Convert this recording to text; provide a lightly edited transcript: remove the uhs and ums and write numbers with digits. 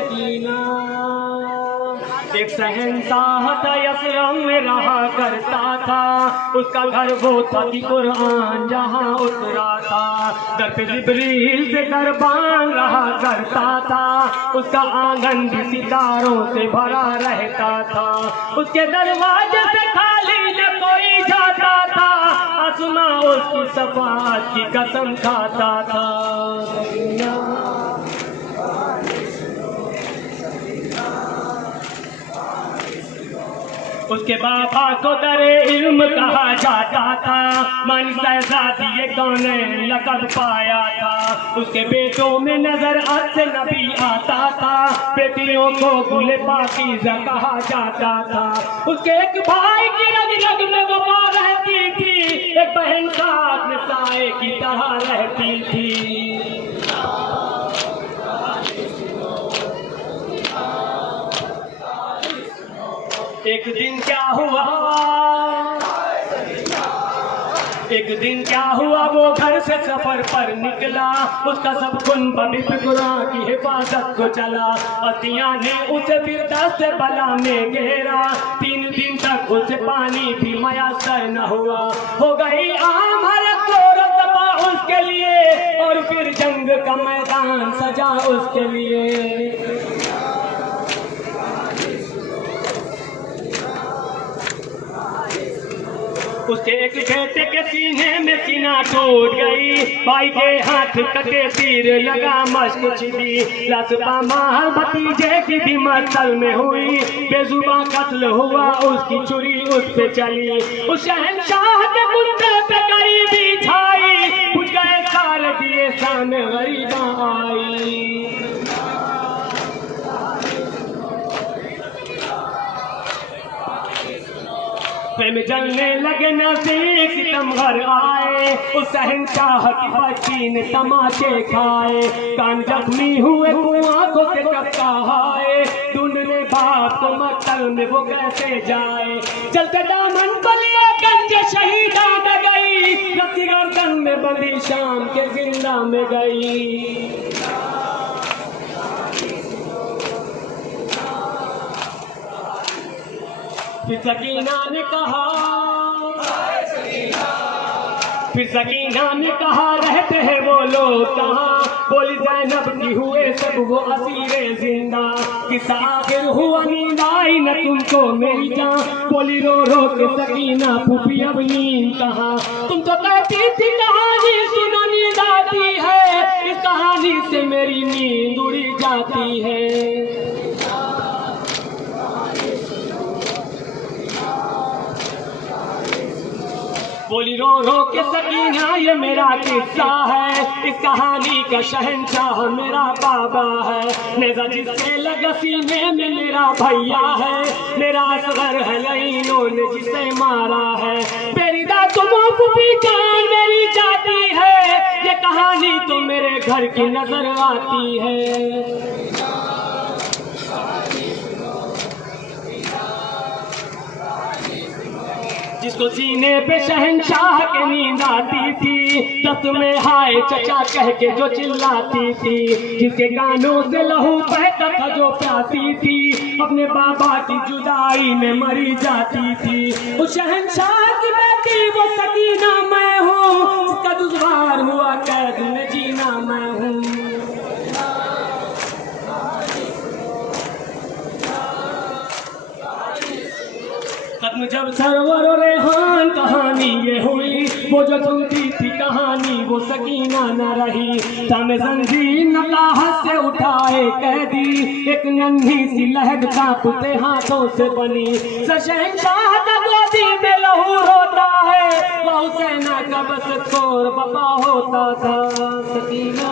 सकीना। एक शहंशाह था यसरम में रहा करता था, उसका घर वो था कि कुरान जहाँ उतरा था। दर पे जिब्रील से दरबान रहा करता था, उसका आंगन भी सितारों से भरा रहता था। उसके दरवाजे से खाली न कोई जाता था, आसमां उसकी सफात की कसम खाता था। उसके बाबा को दरे इल्म कहा जाता था, मन शहजादी कौन लक़ब पाया था। उसके बेटों में नजर से नबी आता था, बेटियों को गुल पाकीज़ा कहा जाता था। उसके एक भाई की रग रग में वफा रहती थी, एक बहन साथ में साए की तरह रहती थी। एक दिन क्या हुआ, वो घर से सफर पर निकला, उसका सब कुन कुरान की हिफाजत को चला। अतिया ने उसे फिर दस्त बला में घेरा, 3 दिन तक उसे पानी भी मयसर न हुआ। हो गई आम हरत उसके लिए, और फिर जंग का मैदान सजा उसके लिए। उसके एक बेटे के सीने में सीना टूट गई, भाई के हाथ कटे तीर लगा मश्क छिदी। लसबा महल भतीजे की भी मसल में हुई, बेजुबा कत्ल हुआ उसकी छुरी उस पे चली। उस शहंशाह के कुत्ते पे गरीबी छाई, बुझ गए सारे दिए सामने गरीबा आई। प्रेम जलने लगे नज़दीक सितम घर आए, उस शहंशाह की बच्ची ने तमाचे खाए। कान जख्मी हुए आंखों से टपका हाय, ढूंढने बाप को मक्तल में वो कैसे जाए। चलते दामन को लिए गंज शहीदा में गई, रस्सी गर्दन में बंधी शाम के जिंदा में गई। फिर सकीना ने कहा रहते हैं वो लोग कहाँ। बोली ज़ैनब की हुए सब वो असीरे जिंदा, किस आखिर हुआ नींद आई न तुमको मेरी जान। बोली रो रो के सकीना फूफी अब नींद कहाँ। तुम तो कहती थी कहानी सुनो नींद आती है, इस कहानी से मेरी नींद उड़ी जाती है। बोली रो रो के सकीना ये मेरा किस्सा है, इस कहानी का शहंशाह मेरा बाबा है। नेज़ा जिससे लगा सीने में मेरा भैया है, मेरा असगर है लईनों ने जिसे मारा है। मेरी दातुमों फूफी जान मेरी जाती है, ये कहानी तो मेरे घर की नजर आती है। जिसको सीने पे शहंशाह के नींद आती थी, दस में हाय चचा कह के जो चिल्लाती थी। जिसके गानों से लहू बहता था जो प्यासी थी, अपने बाबा की जुदाई में मरी जाती थी। उस शहंशाह की बेटी वो सकीना मैं हूँ, उसका दुश्वार हुआ कैद में जीना मैं हूँ। खत्म जब सरवर और रेहान कहानी ये हुई, वो जो सुनती थी कहानी वो सकीना न रही। सामे जंजीर नकाहत से उठाए कैदी, एक नन्ही सी लहद कांपते हाथों से बनी। शहंशाह का गोदी में लहू रोता है, वो हुसैना का बस खोर बाबा होता था। सकीना